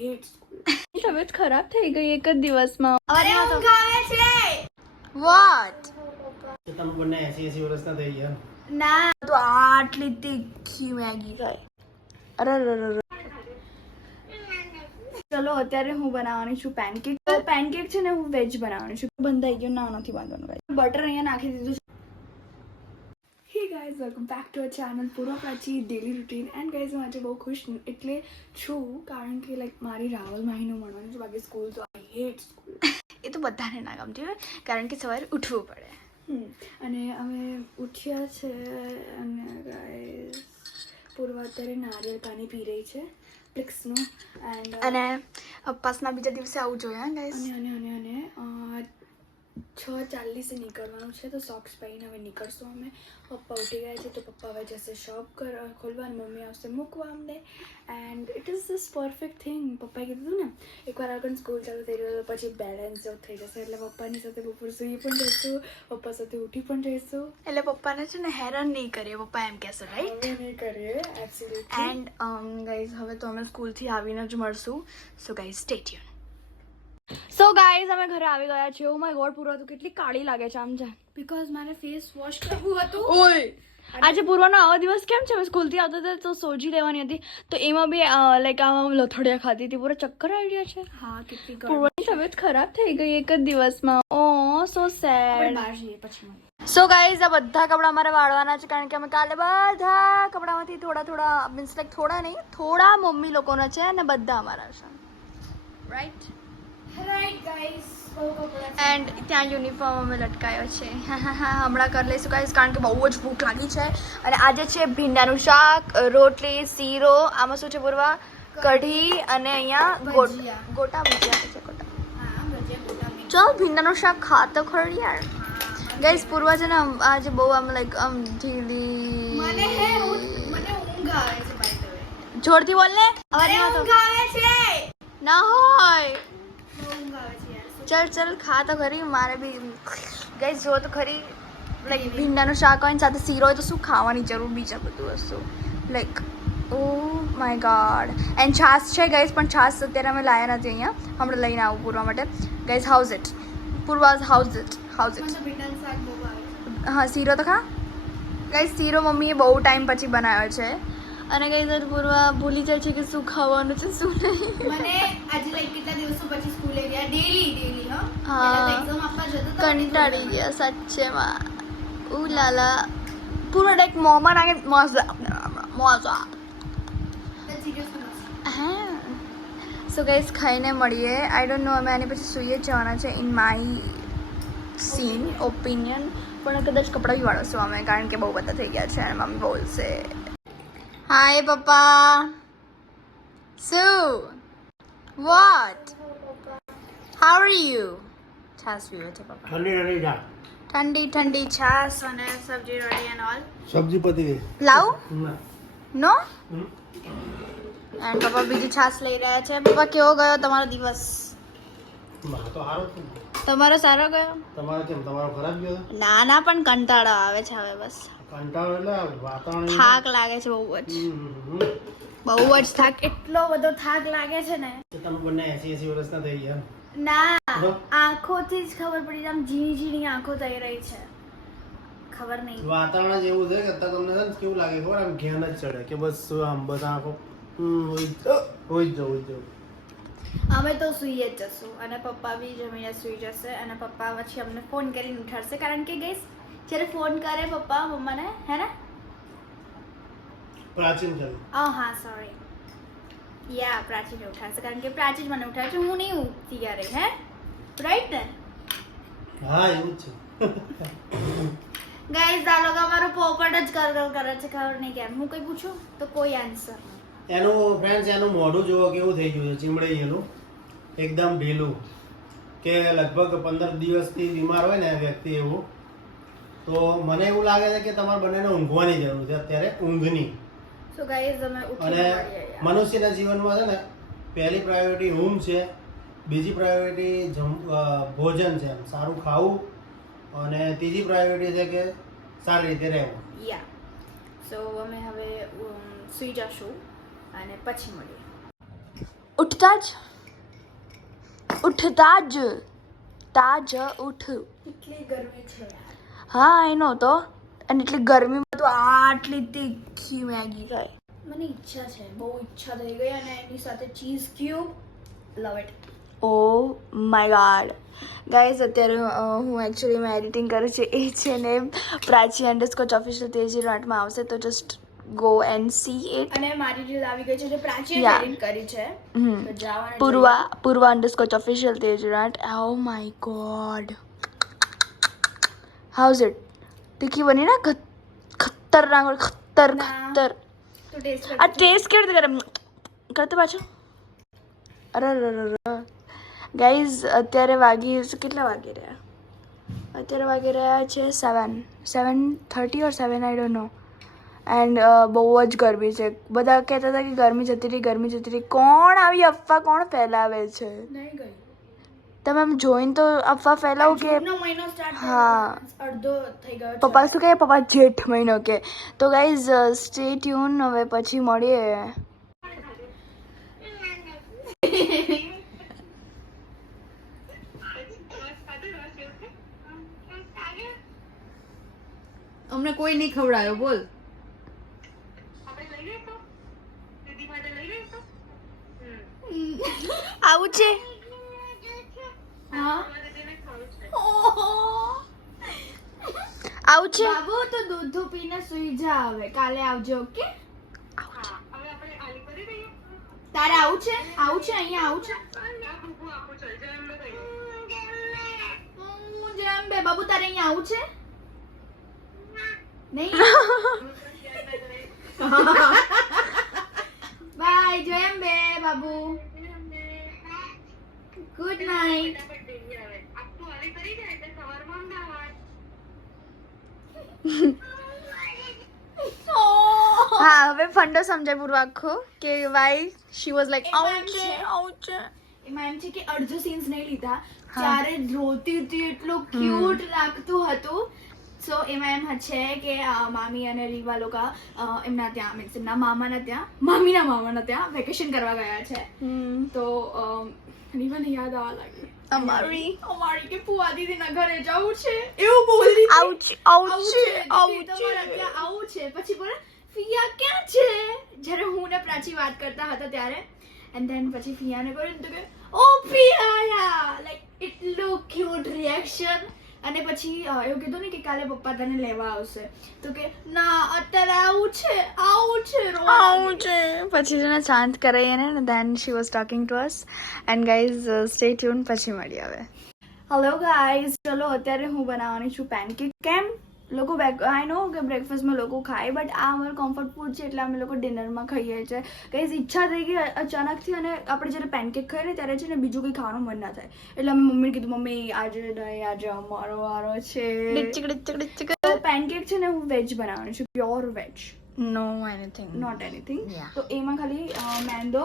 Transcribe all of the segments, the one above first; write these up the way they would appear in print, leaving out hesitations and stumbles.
Hat school. તબિયત ખરાબ થઈ ગઈ એક જ દિવસમાં. અરે ઊંઘ આવે છે. વોટ? તમે બંને 80 વર્ષના થઈ ગયા. ના તો આટલી તીખી મેગી ખાય. અરે ચલો અત્યારે હું બનાવવાની છું પેનકેક. તો પેનકેક છે ને હું વેજ બનાવવાની છું. બંધાઈ ગયો, ના નથી બાંધવાનું. બટર અહીંયા નાખી દીધું છે. Hey guys, welcome back to our channel પૂર્વ પ્રાચી ડેલી રૂટીન. એન્ડ ગાઈઝ હું આજે બહુ ખુશ એટલે છું કારણ કે લાઈક મારી રાવલ માહીનું મળવાનું છે. બાકી સ્કૂલ તો આઈ હેટ સ્કૂલ. એ તો બધાને ના ગમતી હોય કારણ કે સવારે ઉઠવું પડે. અને અમે ઉઠ્યા છે અને ગાઈઝ પૂર્વ અત્યારે નારિયેળ પાણી પી રહી છે પ્લિક્સનું. અને પપ્પાસના બીજા દિવસે આવું જોઈએ ગાઈઝ. અને 6:40 નીકળવાનું છે તો સોક્સ પહેરીને હવે નીકળશું અમે. પપ્પા ઉઠી ગયા છે તો પપ્પા હવે જશે શોપ ખોલવા અને મમ્મી આવશે મૂકવા અમને. And it is this perfect thing. પપ્પાએ કીધું ને એકવાર આગળ સ્કૂલ ચાલુ થઈ ગયો તો પછી બેલેન્સ જેવું થઈ જશે. એટલે પપ્પાની સાથે બપોર સૂઈ પણ જઈશું, પપ્પા સાથે ઉઠી પણ જઈશું. એટલે પપ્પાને છે ને હેરાન નહીં કરીએ, પપ્પા એમ કહેશે રાઈટ? નહીં કરીએ એબ્સોલ્યુટલી. એન્ડ ગાઈઝ હવે તો અમે સ્કૂલથી આવીને જ મળશું. So guys stay tune. So guys અમે ઘરે આવી ગયા છીએ. ઓ માય ગોડ, પૂર્વ તું કેટલી કાળી લાગે છે આમ છે. બીકોઝ મારે ફેસ વોશ કરવું હતું. ઓય આજે પૂર્વનો આવો દિવસ કેમ છે? સ્કૂલથી આવતો હતો તો સોજી લેવાની હતી તો એમાં બી લાઈક આમ લથડિયા ખાતી હતી. પૂરો ચક્કર આવી રહ્યા છે. હા કેટલી પૂર્વની તબિયત ખરાબ થઈ ગઈ એક જ દિવસમાં. ઓ સો સેડ. બહાર જઈએ પછી. સો ગાઈઝ આ બધા કપડાં અમારે વાળવાના છે કારણ કે અમે કાલે બધા કપડામાંથી થોડા મીન્સ લાઈક થોડા નહીં, થોડા મમ્મી લોકોના છે અને બધા અમારા છે. Right guys. એન્ડ ત્યાં યુનિફોર્મ અમે લટકાયો છે. હમણાં કરી લઈશું ગાઈસ કારણ કે બહુ જ ભૂખ લાગી છે. અને આજે છે ભીંડાનું શાક, રોટલી, શીરો. આમાં શું છે પૂર્વા? કઢી અને અહીંયા ગોટા ભજીયા છે. ચાલ ભીંડાનું શાક ખા તો ખરી યાર. ગાઈસ પૂર્વા છે ને આજે બહુ આમ લાઈક આમ ઢીલી. મને ઊંઘ આવે છે બાય ધ વે. જોરથી બોલ ને. અરે ઊંઘ આવે છે. ના હોય. ઊંઘ આવે છે યાર. ચલ ખા તો ખરી. મારે બી ગાઈસ જો તો ખરી લાઈક ભીંડાનું શાક હોય ને સાથે શીરો હોય તો શું ખાવાની જરૂર બીજા બધું વસ્તુ like O my God. And છાસ છે ગાઈસ પણ છાસ અત્યારે અમે લાયા નથી અહીંયા. હમણાં લઈને આવું પૂરવા માટે. Guys how's it Purva's how's it. હા શીરો તો ખા. ગાઈસ શીરો મમ્મીએ બહુ ટાઈમ પછી બનાવ્યો છે અને ગાઈસ પૂર્વા ભૂલી જાય છે કે શું ખાવાનું છે શું નહીં. મને આજે લાઈક કેટલા દિવસો પછી સ્કૂલે ગયા ડેલી હા. એક્ઝામ આપવા જતો તો કંટાળી ગયા સાચેમાં. ઉ લાલા પૂરો ડાયક મોંમાં નાખે મજા. હા સો ગાઈસ ખાઈને મળીએ. આઈ ડોન્ટ નો અમે આની પછી સૂઈએ જવાના છે ઇન માય સીન ઓપિનિયન. પણ કદાચ કપડાં બી વાળશું અમે કારણ કે બહુ બધા થઈ ગયા છે અને મમ્મી બોલશે. હાય પપ્પા. શું? વોટ? How are you? છાસ પીવે છે પપ્પા. ઠંડી જા. ઠંડી છાસ અને સબ્જી રેડી એન્ડ ઓલ. સબ્જી પતી ગઈ. લાવ ના. નો. એન્ડ પપ્પા બીજી છાસ લઈ રહ્યા છે. પપ્પા કેવો ગયો તમારો દિવસ? મારો તો સારો છે. તમારો સારો ગયો? તમારો કેમ? તમારો ખરાબ ગયો? ના પણ કંટાળો આવે છે હવે. બસ કંટાળો એટલે વાતાવરણ થાક લાગે છે બહુ જ થાક. એટલો બધો થાક લાગે છે ને. તમે બંને 80 વર્ષના થઈ ગયા. ના આંખોથી જ ખબર પડી આમ ઝીણી આંખો થઈ રહી છે. ખબર નહીં વાતાવરણ જ એવું છે કે અત્યારે તમને છે ને કેવું લાગે ખબર આમ ઘેન જ ચડે કે બસ આમ બસ આંખો હોય જ જવું. અમે તો સૂઈ જ જશું અને પપ્પા બી જમીને સૂઈ જશે અને પપ્પા પછી અમને ફોન કરીને ઉઠાડશે કારણ કે ગઈસ જ્યારે ફોન કરે પપ્પા મમ્માને હે ને પ્રાચીન છે. હા સોરી યા પ્રાચીને ઉઠાડશે કારણ કે પ્રાચી જ મને ઉઠાડે છે. હું નહીં ઉઠતી ક્યારે. હે રાઈટ ને? હા એવું જ છે. ગાઈઝ આ લોકો અમારું પોપટ જ કરે છે. ખબર નહીં કેમ. હું કઈ પૂછું તો કોઈ આન્સર. એનું ફ્રેન્ડ્સ એનું મોઢું જોવો કેવું થઈ ગયું છે. ચીમડી એનું એકદમ ઢીલું કે લગભગ 15 દિવસથી બીમાર હોય ને વ્યક્તિ એવું. તો મને એવું લાગે છે કે તમારે બંનેને ઊંઘવાની જરૂર છે અત્યારે. ઊંઘની. સો ગાઈઝ અમે અને મનુષ્યના જીવનમાં છે ને પહેલી પ્રાયોરિટી ઊંઘ છે, બીજી પ્રાયોરિટી ભોજન છે સારું ખાવું અને ત્રીજી પ્રાયોરિટી છે કે સારી રીતે રહેવું. યા સો અમે હવે સૂઈ જશું અને પછી મળીએ. ઉઠતા જ તાજ ઉઠ. કેટલી ગરમી છે યાર. હા એનો તો, અને એટલી ગરમીમાં તો આટલી તીખી મેગી ખાય. મને ઈચ્છા છે, બહુ ઈચ્છા થઈ ગઈ, અને એની સાથે cheese cube, love it. O my God guys, અત્યારે હું એકચ્યુઅલીમાં એડિટિંગ કરું છું એ છે ને પ્રાચી અંડરસ્કોચ ઓફિશિયલ તેજીરાટમાં આવશે, તો just go and C it. અને મારી રીલ આવી ગઈ છે જે પ્રાચીએ Yeah. એડિટ કરી છે. હમ તો જવાના પૂર્વા અંડરસ્કોચ ઓફિશિયલ તેજરાટ. Oh my god, how's it? તીખી બની ના? ખતરનાક ના. ખતર. તો ટેસ્ટ આ ટેસ્ટ કેવી રીતે કરે કરતો પાછો? અરે ગાઈઝ, અત્યારે કેટલા વાગી રહ્યા? અત્યારે વાગી રહ્યા છે 7:30 ઓર 7, આઈ ડોન્ટ નો. એન્ડ બહુ જ ગરમી છે. બધા કહેતા હતા કે ગરમી જતી રહી. કોણ આવી અફવા કોણ ફેલાવે છે? નહીં ગઈ. તમે આમ જોઈને તો અફવા ફેલાવો કે જૂનનો મહિનો સ્ટાર્ટ હા. અડધો થઈ ગયો છે. પપ્પા શું કહે? પપ્પા જેઠ મહિનો કે. તો ગાઈઝ સ્ટે ટ્યુન, હવે પછી મળીએ. અમને કોઈ નહીં ખવડાયો, બોલ. આવું છે? હા. આવું છે? બાબુ તો દૂધ પીને સુઈ જા, હવે કાલે આવજો. ઓકે? તારે આવું છે? અહીંયા આવું છે? જેમ બે બાબુ, તારે અહીંયા આવું છે? નહીં. બાય જેમ બે બાબુ. Good night. હા, હવે ફંડો સમજાય પૂરું આખો કે વાય શી વોઝ લાઈક આવું છે. એમાં એમ છે કે અડધો સીન્સ નહીં લીધા, ત્યારે રોતી હતી, એટલું ક્યુટ લાગતું હતું. સો એમાં એમ છે કે મામી અને રીવા લોકો એમના ત્યાં મીન્સ એમના મામાના ત્યાં વેકેશન કરવા ગયા છે. તો રીવાને યાદ આવવા લાગી અમારી કે ફુવા દીદીના ઘરે જવું છે, એવું બોલી. આવું છે. આવું છે. પછી બોલે ફિયા ક્યાં છે? જ્યારે હું ને પ્રાચી વાત કરતા હતા ત્યારે. એન્ડ ધેન પછી ફિયાને કહ્યું તો કે ઓ ફિયા, લાઈક એટલું ક્યુટ રિએક્શન. અને પછી એવું કીધું ને કે કાલે પપ્પા તને લેવા આવશે, તો કે ના અત્યારે આવું છે. પછી જેને શાંત કરાઈએ ને, then she was talking to us. And guys stay tune, પછી મળીએ હવે. હેલો ગાઈઝ, ચલો અત્યારે હું બનાવવાની છું પેનકેક. કેમ લોકો આઈ નો કે બ્રેકફાસ્ટમાં લોકો ખાય, બટ આ અમારું કમ્ફર્ટ ફૂડ છે એટલે અમે લોકો ડિનરમાં ખાઈએ છીએ. ગાઈઝ ઈચ્છા થઈ ગઈ અચાનકથી, અને આપણે જ્યારે પેનકેક ખાઈએ ને ત્યારે છે ને બીજું કંઈ ખાવાનું મન ના થાય. એટલે અમે મમ્મીને કીધું, મમ્મી આજે અમારો વારો છે. પેનકેક છે ને હું વેજ બનાવવાની છું, પ્યોર વેજ, નોટ એનીથિંગ. તો એમાં ખાલી મેંદો,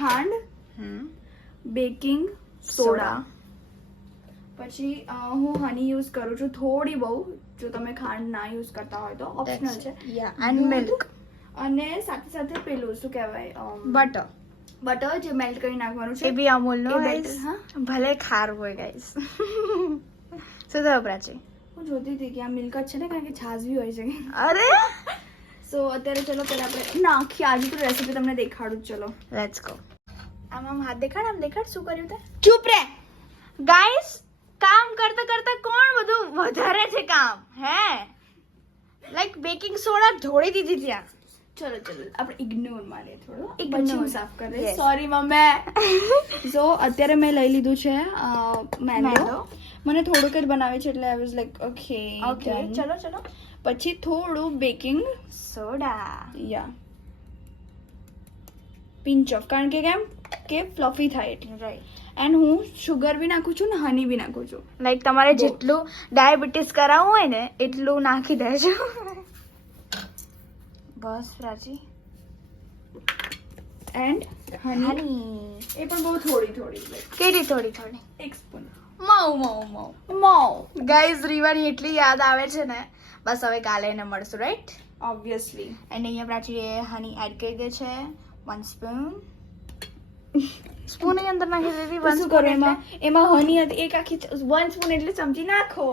ખાંડ, બેકિંગ સોડા, પછી હું હની યુઝ કરું છું થોડી બહુ. જો તમે ખાંડ ના યુઝ કરતા હોય તો ઓપ્શનલ છે. એન્ડ મિલ્ક, અને સાથે સાથે પેલું શું કહેવાય, બટર જે મેલ્ટ કરી નાખવાનું છે. એ બી અમૂલનો એ ગાઈસ, better, હા. ભલે ખાર હોય ગાઈસ. શું થયું પ્રાચી? હું જોતી હતી કે આ મિલ્ક જ છે ને, કારણ કે છાશ બી હોય છે. અરે સો અત્યારે ચલો પહેલા આપણે નાખીએ. આજે તો રેસીપી તમને દેખાડું જ. ચલો લેટ્સ ગો. આમ હાથ દેખાડ, આમ દેખાડ શું કર્યું તે. ચૂપ રે ગાઈસ, કામ કરતા કરતા કોણ બધું વધારે છે કામ? હે લાઈક બેકિંગ સોડા ઢોળી દીધી ત્યાં. ચલો આપણે ઇગ્નોર મારીએ થોડું, પછી હું સાફ કરી દઈશ. Sorry mummy. સો અત્યારે મેં લઈ લીધું છે મેંદો. મને થોડુંક જ બનાવે છે એટલે આઈ વોઝ લાઈક ઓકે. ચલો પછી થોડું બેકિંગ સોડા, પિંચ ઓફ, કારણ કે કેમ કે ફ્લફી થાય એટલે. રાઈટ. એન્ડ હું શુગર બી નાખું છું ને હની બી નાખું છું. લાઈક તમારે જેટલું ડાયાબિટીસ કરાવવું હોય ને એટલું નાખી દેજો. બસ પ્રાચી. એન્ડ હની એ પણ બહુ થોડી કેરી થોડી 1 સ્પૂન. મઉ ગાઈઝ, રીવાની એટલી યાદ આવે છે ને. બસ હવે કાલે એને મળશું, રાઈટ? ઓબ્વિયસલી. અને અહીંયા પ્રાચીએ હની એડ કરી દે છે 1 સ્પૂન. સ્પૂન ની અંદર નાખી દીધી તો શું કરું એમાં હની હતી એક આખી 1 સ્પૂન એટલે ચમચી નાખો.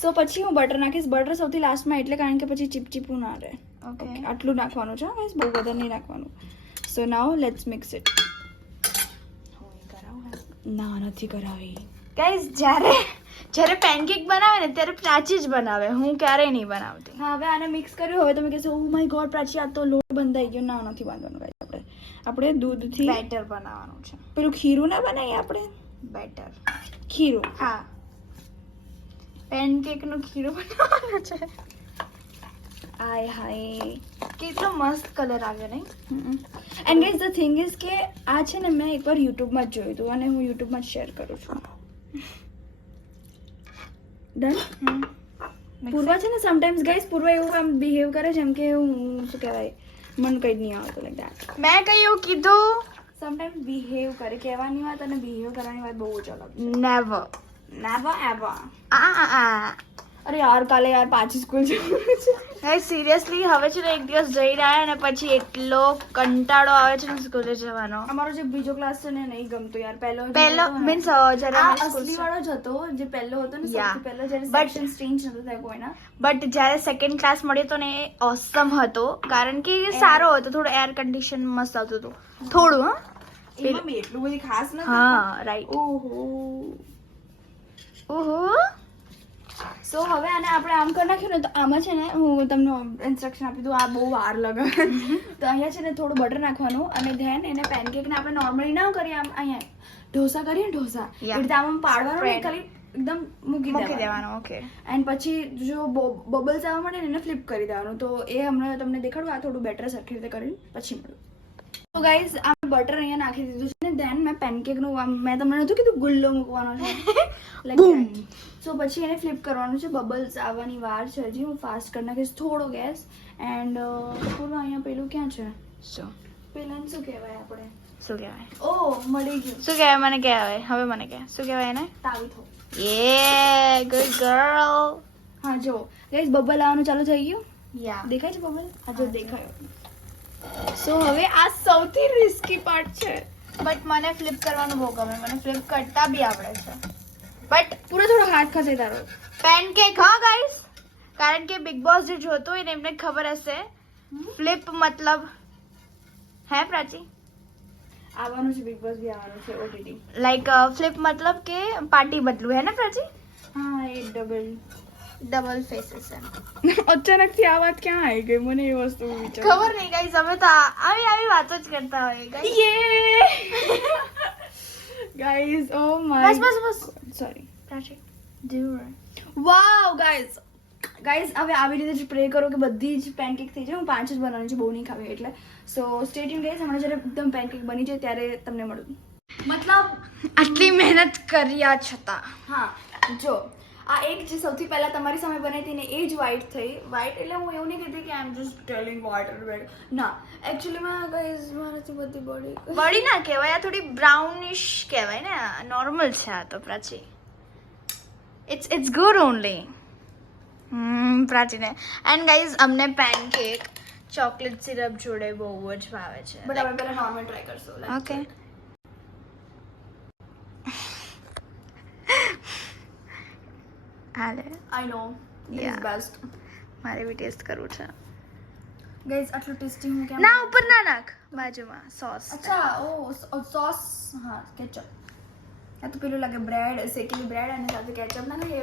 સો પછી હું બટર નાખીશ. બટર સૌથી લાસ્ટમાં એટલે કારણ કે પછી ચીપચીપું ના રહે. ઓકે આટલું નાખવાનું છે ગાઈસ, બહુ વધારે નહીં નાખવાનું. સો નાઉ લેટ્સ મિક્સ ઇટ. ના નથી કરાવી ગાઈઝ જ્યારે પેનકેક બનાવે ને ત્યારે પ્રાચી જ બનાવે, હું ક્યારેય નહીં બનાવતી. હા હવે આને મિક્સ કર્યું. હવે તમે કહેશો ઓ માય ગોડ પ્રાચી આ તો લોટ બંધાઈ ગયો. ના નથી બાંધવાનું ગાઈસ. આપણે દૂધથી બેટર બનાવવાનું છે. પેલું ખીરું ના બનાવીએ આપણે, બેટર. ખીરું. હા, પેનકેક નું ખીરું બનાવવાનું છે. આય હાય કેટલો મસ્ત કલર આવ્યો નહીં? And guys the thing is કે આ છે ને મેં એકવાર યુટ્યુબમાં જ જોયું હતું અને હું યુટ્યુબમાં જ શેર કરું છું. ડન. પૂર્વા છે ને સમટાઈમ્સ ગાઈઝ, પૂર્વા એવું આમ બિહેવ કરે જેમ કે હું શું કહેવાય, મને કંઈ જ નહીં આવતું લાઈક દેટ. મેં કયું કીધું? સમટાઈમ્સ બિહેવ કરે. કહેવાની વાત અને બિહેવ કરવાની વાત બહુ જ અલગ છે. નેવર. Never ever. આ અરે યાર કાલે યાર પાછી સ્કૂલ જવાનું છે. ગાઈસ સિરિયસલી હવે છે ને એક દિવસ જઈને આવ્યા ને પછી એટલો કંટાળો આવે છે ને સ્કૂલે જવાનો. અમારો જે બીજો ક્લાસ છે ને નહીં ગમતો યાર. પહેલો મીન્સ જ્યારે આ અમે સ્કૂલ અસલી વાળો જ હતો જે પહેલો હતો ને, Yeah. સૌથી પહેલો જ્યારે But- સેક્શન ચેન્જ નતો થયો કોઈના. બટ જ્યારે સેકન્ડ ક્લાસ મળ્યો તો ને એ ઓસમ હતો કારણ કે એ સારો હતો, થોડું એર કન્ડિશન મસ્ત આવતું હતું થોડું. હા એમાં બી એટલું બધી ખાસ નથી. હા રાઈટ. ઓહો. ઓહો. સો હવે આને આપણે આમ કરી નાખ્યું ને તો આમાં છે ને હું તમને ઇન્સ્ટ્રક્શન આપી દઉં. આ બહુ વાર લગે. તો અહીંયા છે ને થોડું બટર નાખવાનું અને ધેન એને પેનકેકને આપણે નોર્મલી ના કરીએ આમ અહીંયા ઢોસા કરીએ ને ઢોસા એ Yeah. રીતે આમ પાડવાનું ને ખાલી એકદમ મૂકી મૂકી દેવાનું. દેવાનું. ઓકે. એન્ડ પછી જો બબલ્સ આવવા માંડે ને એને ફ્લિપ કરી દેવાનું. તો એ હમણાં તમને દેખાડું. આ થોડું બેટર સરખી રીતે કરીને પછી મળું. તો ગાઈઝ આ બટર અહીંયા નાખી દીધું છે ને ધેન મેં પેનકેકનું મેં તમને નહોતું કીધું ગુલ્લો મૂકવાનો છે. સો પછી એને ફ્લિપ કરવાનું છે. બબલ્સ આવવાની વાર છે હજી. હું ફાસ્ટ કરી નાખીશ થોડો ગેસ. એન્ડ પૂરું અહીંયા પેલું ક્યાં છે? શું પેલાને શું કહેવાય આપણે? શું કહેવાય? ઓ મળી ગયું. શું કહેવાય? મને કહેવાય હવે મને કહે શું કહેવાય એને? તાવીથો. યે ગુડ ગર્લ. હા જો ગાઈઝ બબલ આવવાનું ચાલુ થઈ ગયું. યા દેખાય છે બબલ? હા જો દેખાયો. સો હવે આ સૌથી રિસ્કી પાર્ટ છે. બટ મને ફ્લિપ કરવાનું બહુ ગમે, મને ફ્લિપ કરતા બી આવડે છે. બટ પૂરો થોડો હાથ ખસે તારો. પેનકેક હા ગાઈસ, કારણ કે બિગ બોસ જે જોતો હોય ને એમને ખબર હશે ફ્લિપ મતલબ હે પ્રાચી આવવાનું છે. બિગ બોસ બી આવવાનું છે ઓટીટી. લાઈક ફ્લિપ મતલબ કે પાર્ટી બદલું હે ને પ્રાચી? હા એ ડબલ ફેસીસ છે. અચાનક થી આ વાત ક્યાં આવી ગઈ મને એ વસ્તુ વિચાર. ખબર નહીં ગાઈસ, અમે તો આવી વાતો જ કરતા હોઈએ ગાઈસ. યે ગાઈઝ ઓ માય બસ સોરી પ્રાચી ડુ વાવ ગાઈઝ હવે આવી રીતે જ પ્રે કરો કે બધી જ પેનકેક થઈ જાય. હું 5 જ બનાવવાની છે, બહુ નહીં ખાવી એટલે. સો સ્ટે ટ્યુન ગાઈઝ. હમણાં જ્યારે એકદમ પેનકેક બની જાય ત્યારે તમને મળું. મતલબ આટલી મહેનત કર્યા છતાં હા જો આ એક જે સૌથી પહેલા તમારી સામે બની હતી ને એ જ વ્હાઈટ થઈ. વ્હાઈટ એટલે હું એવું નહીં કહેતી કે I am just telling water bed. ના એકચ્યુઅલીમાં ગાઈઝ મારાથી બધી બોડી બળી ના કહેવાય, આ થોડી બ્રાઉનિશ કહેવાય ને. નોર્મલ છે આ તો પ્રાચી. It's good only. પ્રાચીને એન્ડ ગાઈઝ અમને પેનકેક ચોકલેટ સિરપ જોડે બહુ જ ભાવે છે. બટ આપણે પહેલા નોર્મલ ટ્રાય કરશું. ઓકે. હાલે આઈ નો ઇટ Yeah. Is best. મારે બી ટેસ્ટ કરવું છે. ગાઈઝ આટલું ટેસ્ટી હું કેમ ના ઉપર ના નાખ, બાજુમાં સોસ. અચ્છા ઓ સોસ. હા કેચઅપ. આ તો પેલું લાગે બ્રેડ, શેકેલી બ્રેડ અને સાથે કેચઅપ ના ખાય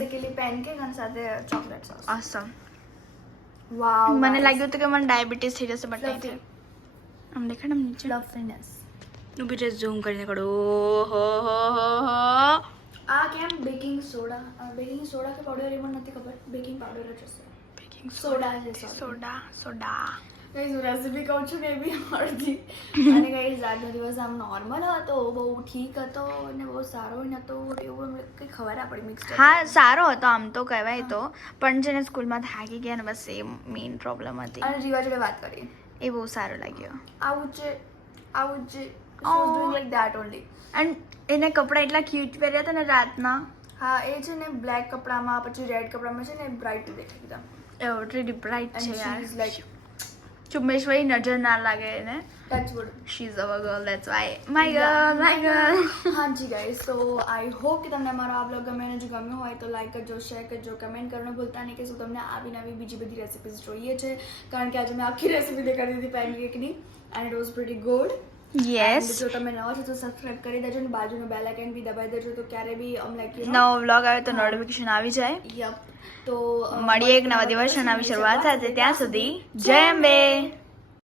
શેકેલી પેનકેક અને સાથે ચોકલેટ સોસ. ઓસમ. વાવ મને લાગ્યું હતું કે મને ડાયાબિટીસ થઈ જશે બટ નહીં થઈ. આમ દેખાડ આમ નીચે લવલીનેસ. ઊભી રહે, ઝૂમ કરીને કાઢો. ઓહો હો હો હો. આ કેમ બેકિંગ સોડા કે પાવડર એ મને નથી ખબર. બેકિંગ પાવડર જ હશે. બેકિંગ સોડા છે સોડા. ગાઈઝ હું રેસીપી કહું છું ને એ બી અડધી. અને ગાઈઝ આજનો દિવસ આમ નોર્મલ હતો, બહુ ઠીક હતો અને બહુ સારો નહોતો એવું અમને કંઈ ખબર ના પડી. મિક્સ હા સારો હતો આમ તો કહેવાય તો, પણ છે ને સ્કૂલમાં થાકી ગયા ને બસ એ મેઇન પ્રોબ્લેમ હતી. અને રીવા જોડે વાત કરી. એ બહુ સારો લાગ્યો. આવું જ લાઈક ધેટ ઓનલી. એન્ડ એને કપડાં એટલા ક્યુટ પહેર્યા હતા ને રાતના. હા એ છે ને બ્લેક કપડામાં પછી રેડ કપડામાં છે ને બ્રાઇટ દેખાય એકદમ. ઓલરેડી બ્રાઇટ છે And she યાર. is like ચુમ્બેશ્વરી નજર ના લાગે એને. Touch wood. She is our girl, that's why. My girl. હા જી ગાઈસ, તો આઈ હોપ કે તમને અમારો આ બ્લોગ ગમે અને જો ગમ્યો હોય તો લાઈક કરજો, શેર કરજો, કમેન્ટ કરવાનું ભૂલતા નહીં કે શું તમને આવી નવી બીજી બધી રેસિપીઝ જોઈએ છે, કારણ કે આજે મેં આખી રેસિપી દેખાડી દીધી પેનકેકની and it was pretty good. Yes. જો તમે નવા છો તો સબસ્ક્રાઇબ કરી દેજો અને બાજુનો બેલ આઇકન બી દબાવી દેજો તો ક્યારે બી લાઈક નવો વ્લોગ આવે તો નોટિફિકેશન આવી જાય. યપ. તો મળીએ એક નવા દિવસ નવી શરૂઆત સાથે. ત્યાં સુધી જય અંબે.